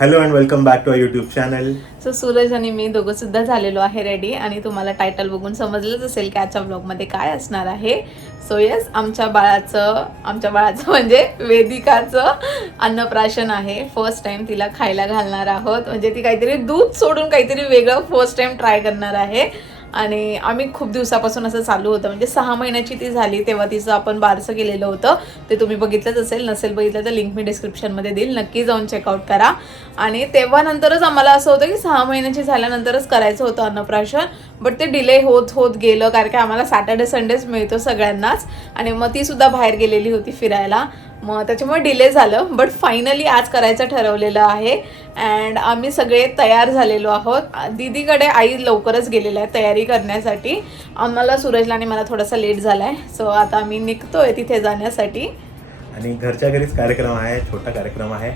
Hello and welcome back to our YouTube channel. So Suraj आणि मी दोघं सुद्धा झालेलो आहे रेडी आणि तुम्हाला टायटल बघून समजलंच असेल की आजच्या ब्लॉगमध्ये काय असणार आहे. सो येस, आमच्या बाळाचं म्हणजे वेदिकाचं अन्नप्राशन आहे. फर्स्ट टाइम तिला खायला घालणार आहोत. म्हणजे ती काहीतरी दूध सोडून काहीतरी वेगळं फर्स्ट टाइम ट्राय करणार आहे. आणि आम्ही खूप दिवसापासून असं चालू होतं, म्हणजे 6 महिन्याची ती झाली तेव्हा तिचं आपण बारसं केलेलं होतं. ते तुम्ही बघितलंच असेल, नसेल बघितलं तर लिंक मी डिस्क्रिप्शनमध्ये देईल, नक्की जाऊन चेकआउट करा. आणि तेव्हा नंतरच आम्हाला असं होतं की 6 महिन्याची झाल्यानंतरच करायचं होतं अन्नप्राशन. बट ते डिले होत होत गेलं, कारण की आम्हाला सॅटर्डे संडेच मिळतो सगळ्यांनाच. आणि मग ती सुद्धा बाहेर गेलेली होती फिरायला, मग त्याच्यामुळे डिले झालं. बट फायनली आज करायचं ठरवलेलं आहे अँड आम्ही सगळे तयार झालेलो आहोत. दीदीकडे आई लवकरच गेलेल्या आहे तयारी करण्यासाठी. आम्हाला सूरजला आणि मला थोडासा लेट झाला आहे. सो आता आम्ही निघतोय तिथे जाण्यासाठी. आणि घरच्या घरीच कार्यक्रम आहे, छोटा कार्यक्रम आहे,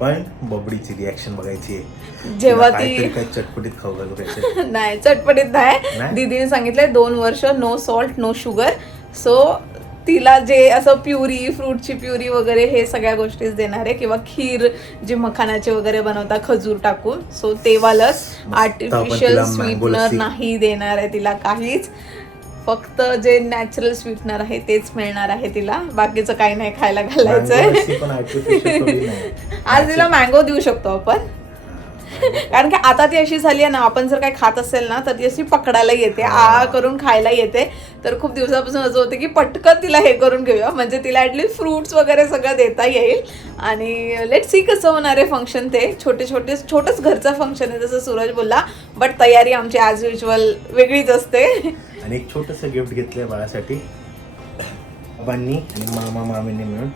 पण बबडीची रिॲक्शन बघायची आहे. जेव्हा काहीतरी ती काही चटपटीत खाऊ घालू काहीतरी. नाही, चटपटीत नाही. नाही? दीदीने सांगितलंय 2 वर्ष no salt no sugar. So तिला जे असं प्युरी, फ्रूटची प्युरी वगैरे हे सगळ्या गोष्टीच देणार आहे, किंवा खीर जे मखानाचे वगैरे बनवतात खजूर टाकून, सो ते वालच. आर्टिफिशियल स्वीटनर नाही देणार आहे तिला काहीच. फक्त जे नॅचरल स्वीटनर आहे तेच मिळणार आहे तिला. बाकीचं काही नाही खायला घालायचंय. आज तिला मँगो देऊ शकतो आपण, कारण की आता ती अशी झाली आहे ना, आपण जर काही खात असेल ना तर ती अशी पकडायला येते, आ करून खायला येते. तर खूप दिवसापासून असं होतं की पटकन तिला हे करून घेऊया, म्हणजे तिला ॲटलीस्ट फ्रूट्स वगैरे सगळं देता येईल. आणि लेट्स सी कसं होणार आहे फंक्शन. ते छोटंच घरचं फंक्शन आहे जसं सूरज बोलला, बट तयारी आमची ॲज युजल वेगळीच असते. आणि एक छोटंसं गिफ्ट घेतलंय बाळासाठी बाबांनी आणि मामा मामींनी मिळून.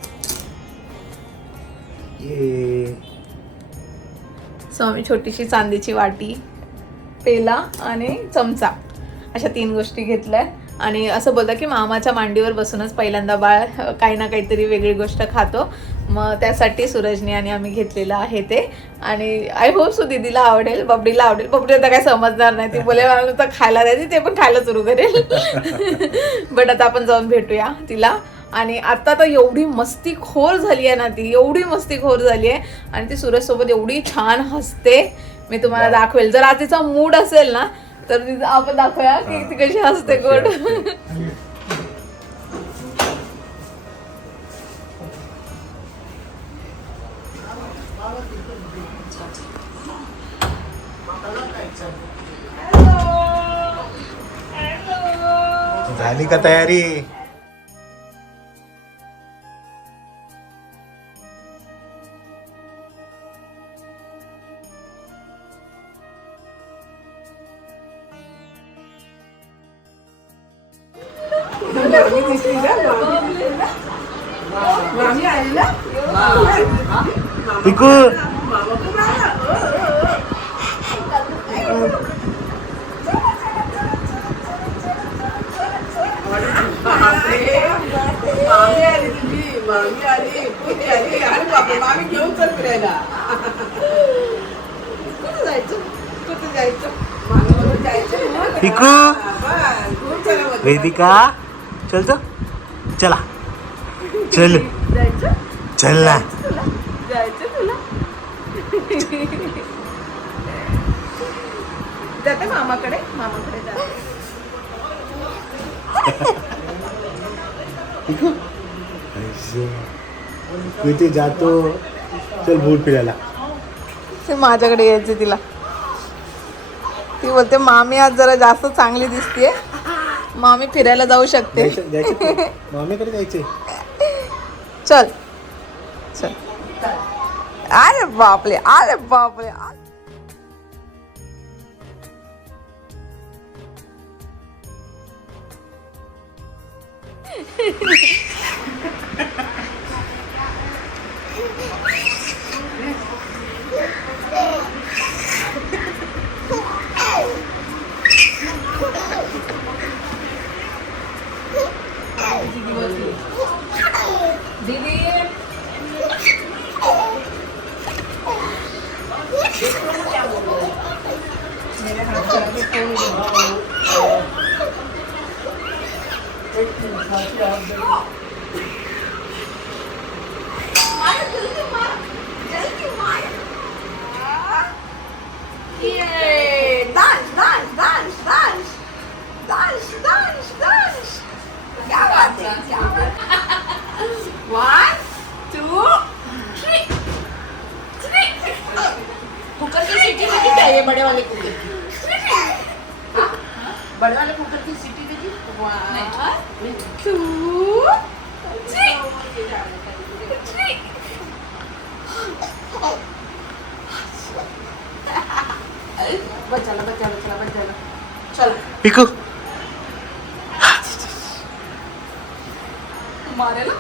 सो आम्ही छोटीशी चांदीची वाटी, पेला आणि चमचा अशा 3 गोष्टी घेतल्या. आणि असं बोलतं की मामाच्या मांडीवर बसूनच पहिल्यांदा बाळ काही ना काहीतरी वेगळी गोष्ट खातो. मग त्यासाठी सूरजने आणि आम्ही घेतलेलं आहे ते. आणि आय होप सो दीदीला आवडेल, बबडीला आवडेल. बबडी आता काय समजणार नाही, ती बोले मला तर खायला द्यायची, ते पण खायला सुरू करेल. बट आता आपण जाऊन भेटूया तिला. आणि आता तर एवढी मस्तीखोर झाली आहे ना, ती एवढी मस्तीखोर झाली आहे. आणि ती सूरजसोबत एवढी छान हसते, मी तुम्हाला दाखवेल. जर आज तिचा मूड असेल ना तर आपण दाखवूया की ती कशी हसते गोड. झाली का तयारी? पिकू पिकू वेदिका चल तो चला चल चल ना. जाते मामाकडे कुठे जातो? चल बूट फिरायला. माझ्याकडे यायचे तिला. ती बोलते मामी आज जरा जास्त चांगली दिसतेय, मामी फिरायला जाऊ शकते. मामीकडे जायचे. चल चल. अरे बापले, अरे बापले. दीदी मेरे हाथ dance dance dance dance dance dance dance. क्या बात है, क्या बात है. 1 2 3 कुकर की सीटी लगी क्या ये बड़े वाले कुकर की? बड़े वाले कुकर की सीटी लगी? 1 2 3 बचाला बचाला बचाला बचाला. चल पिकू मारेल.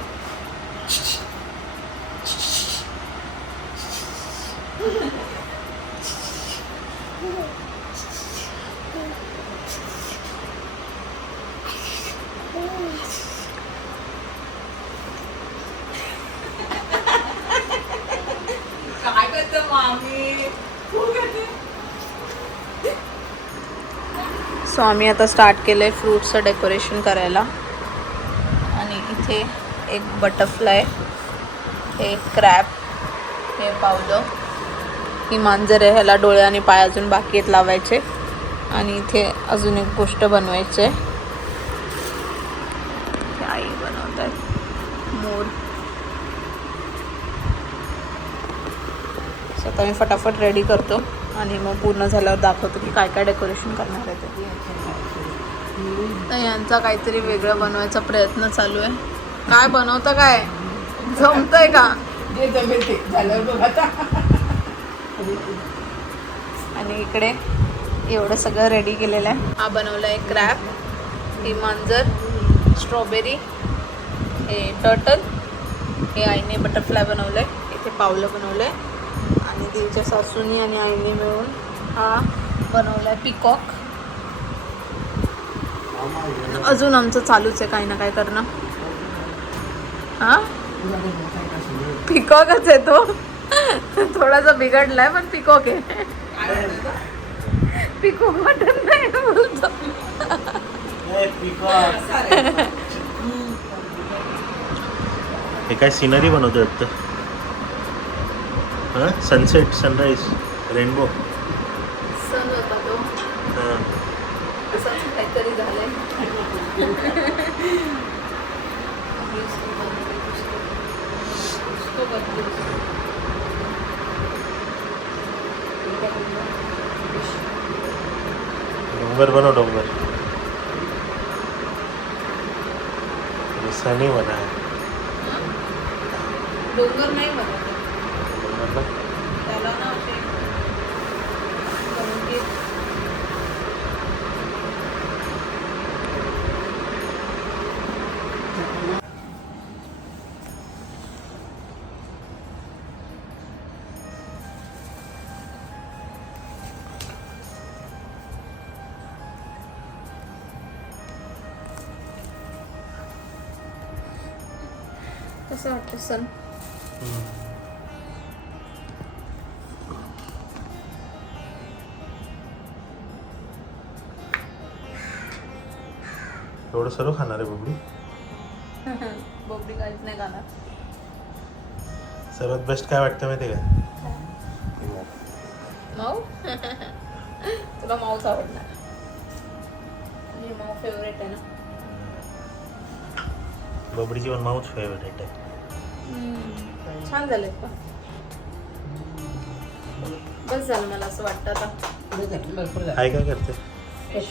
काय करते मामी? सो आम्ही आता स्टार्ट केलंय फ्रूटचं डेकोरेशन करायला. आणि इथे एक बटरफ्लाय, हे क्रॅब, हे पावलं, ही मांजर आहे, ह्याला डोळे आणि पाय अजून बाकी आहेत लावायचे. आणि इथे अजून एक गोष्ट बनवायची आहे, आई बनवत आहेत मोर. सो आता मी फटाफट रेडी करतो आणि मग पूर्ण झाल्यावर दाखवतो की काय काय डेकोरेशन करणार आहे ते. तर यांचा काहीतरी वेगळं बनवायचा प्रयत्न चालू आहे. काय बनवतं, काय जमतंय का? जे जमेल ते झाल्यावर बघ आता. आणि इकडे एवढं सगळं रेडी केलेलं आहे. हा बनवला आहे क्रॅब, ही मांजर, स्ट्रॉबेरी, हे टर्टल, हे आईने बटरफ्लाय बनवलं आहे, इथे पावलं बनवलं आहे. आणि दीवच्या सासूनी आणि आईने मिळून हा बनवला आहे पिकॉक. अजून आमचं चालूच आहे काही ना काय करणं. हां पिकॉकच आहे तो. थोडासा बिघडलाय पण पिकॉक आहे. पिकॉक मटन नाही बोलतो. हे काय सिनरी बनवतो वाटतं. हां सनसेट, सनराईज, रेनबो. सण होता तो, हां असंच काहीतरी झालंय. डोंगर बनव, डोंगर. सनी बना है. डोंगर नाही बनवत मतलब त्याला ना असे रंगीत. कसं वाटतं सण? एवढं सर्व खाणार आहे बबडी. बोबडी काहीच नाही खाणार. सर्वात बेस्ट काय वाटतं माहिती आहे का? माऊ. तुला माऊच आवडणार. मी माऊ फेवरेट आहे ना. बबडीची पण माऊच फेवरेट आहे. छान झालेत का? बस झालं मला असं वाटतं आता. काय काय करते?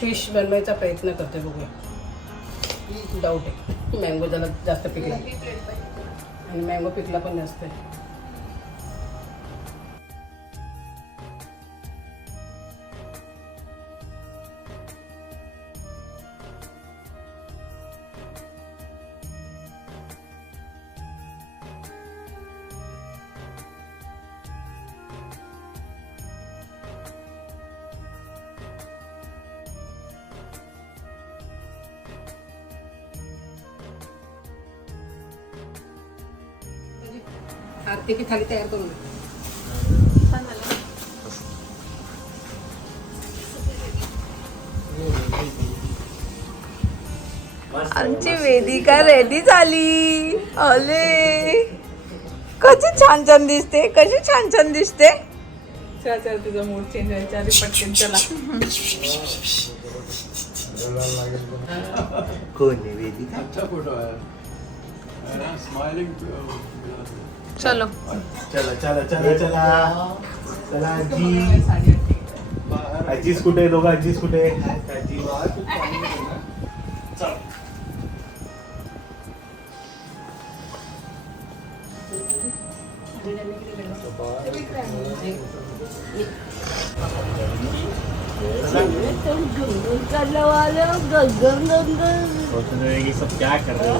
फिश बनवायचा प्रयत्न करते, बघूया. डाऊट आहे मँगो त्याला जास्त पिकला आणि मँगो पिकला पण जास्त आहे. आरती की थाली तयार करून छान झालं. आमची वेदिका रेडी झाली. अले कशी छान छान दिसते, कशी छान छान दिसते. चला चला तुझा मूड चेंज व्हायचा आधी पटकन चला. कोण आहे वेदिका? अच्छा फोटो है स्माइलिंग. चलो चला चला चला चला चला आजी. आजीच कुठे आहे? दोघं आजीच कुठे आहे? आजी चल. ये सब क्या कर रहे हो?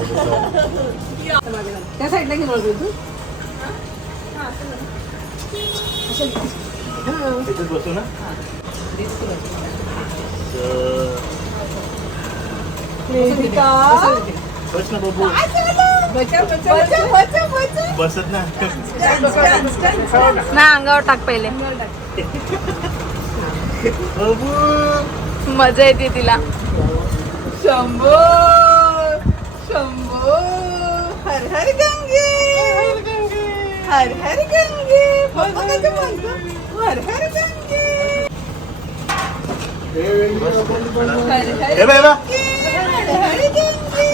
त्या साईडला घे मला तू. इथेच बसू ना. बस ना बाबू. बसत ना. ना अंगावर टाक पहिले. बाबू मजा येते तिला. शंभो शंभो हर हर गंगे हर हर गंगे हर हर गंगे हर हर ए बाबा. हर गंगे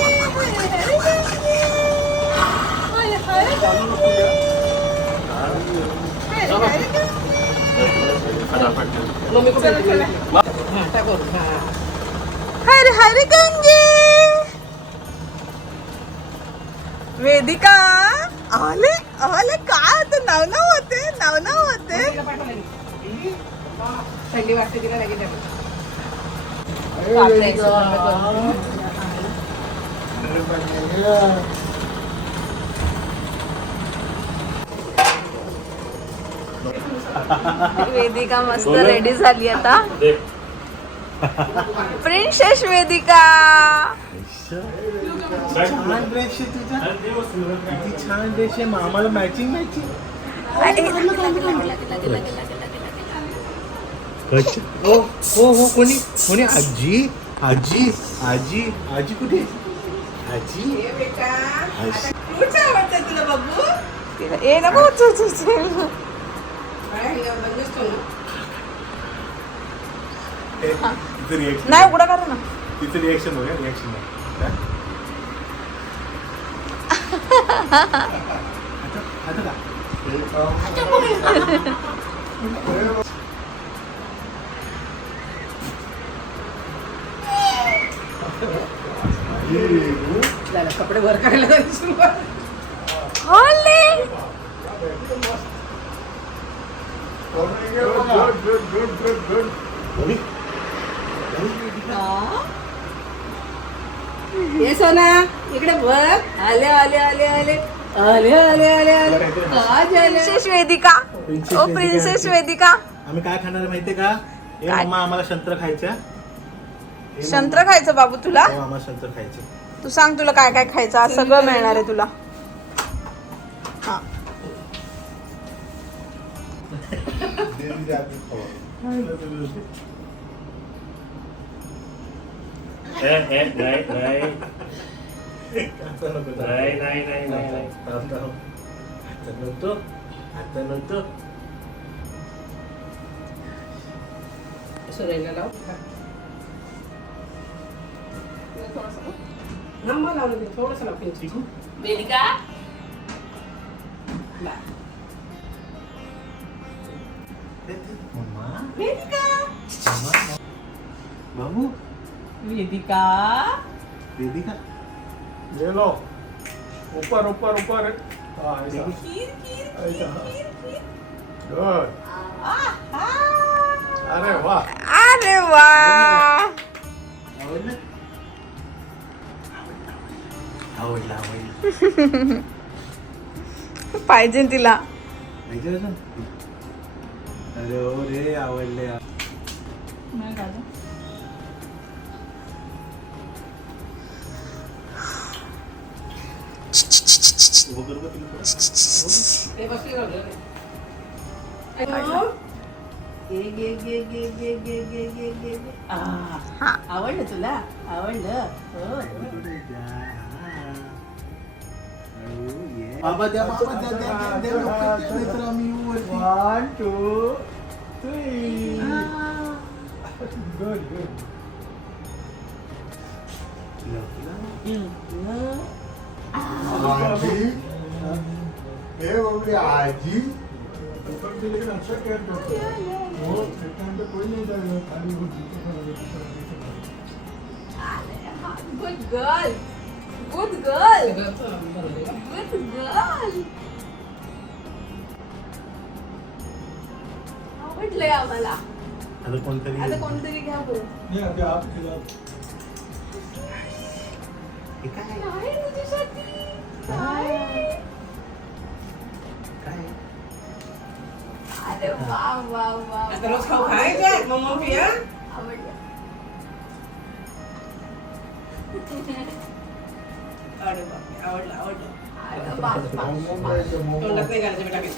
हर हर मम्मी को चला, चला. हां टाकू. हां हर हर गंगे. वेदिका आले आले. काय होतं? नाव होते नाव होते. थंडी वाजते तिला लगेच टाकू. वेदिका मस्त रेडी झाली आता. प्रिन्सेस वेदिका. छान ड्रेस आहे तुझा. किती छान ड्रेस आहे. मामाला मॅचिंग मॅचिंग. हो हो हो. कोणी कोणी? आजी आजी आजी आजी कुठे? आजी आवडतं तुला बाबू? ए नको रिएक्शन नाही उघडा करू ना. तिचं रिएक्शन बघा. रिएक्शन कपडे वर करायला जायची सुरुवात. ये सोना इकडे बघ. आले आले आले आले आले आले आले आले. प्रिन्सेस वेदिका. ओ प्रिन्सेस वेदिका. आम्ही काय खाणार माहितीये का? हे मम्मा आम्हाला संत्र खायच्या. संत्र खायचं बाबू तुला? हो, आम्हाला संत्र खायचे. तू सांग तुला काय काय खायचं. आज सगळं मिळणार आहे तुला. हा सुरेला लाव. मला लावलं ते थोडंसं लाव. वेदिका वेदिका बाबू वेदिका वेदिका ले लो. ऊपर ऊपर ऊपर. हाँ ऐसा. खीर खीर ऐसा. खीर खीर. गुड. आहा. अरे वाह. अरे वा. आवडलं आवडलं आवडलं. पाहिजे तिला. माहिती आहे अजून? अरे हो रे आवडले. ते बसले लावलं. आवडलं तुला? आवडलं? बाबा द्या बाबा द्या द्या द्या द्या. 1 2 Good, good. आजी हे बाबडी आजी ऊपर से लेकिन अच्छा केयर करते हैं वो एक टाइम पे कोई नहीं जाएगा खाली वो जूते पर गुड गर्ल गुड गर्ल सगळं भरलेलं. गुड गर्ल आवडलंय आम्हाला. आता कोणतरी आता कोणतरी घ्या बरं. ये अभी आप खिलाओ हे काय काय तुझ्यासाठी काय काय अरे वा वा वा आता रोज खाऊ खायचे मम्मा पिया आवडलं. आवडलं आवडलं अरे बाप रे. तोंडात नाही घालायचं बेटा काही.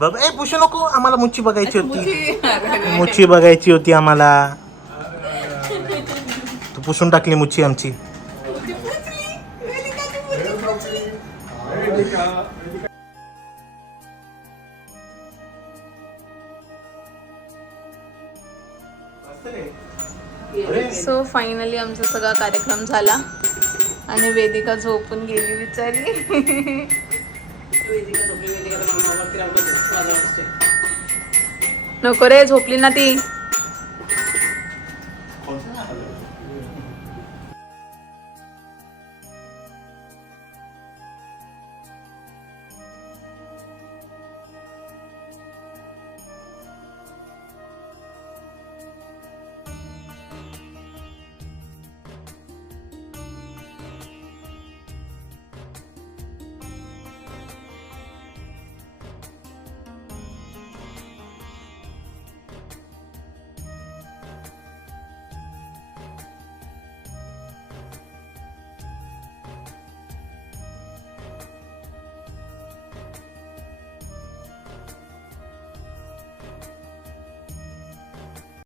बाबा ए पुशू नको आम्हाला मुच्छी बघायची होती मुची. मुच्छी बघायची होती आम्हाला तू पुसून टाकली मुच्छी आमची वेदिका सो फायनली आमचा सगळा कार्यक्रम झाला आणि वेदिका झोपून गेली बिचारी. वेदिका झोपली वेदिका तर मामा वरती राहतो वाजवत असते. नको रे झोपली ना ती.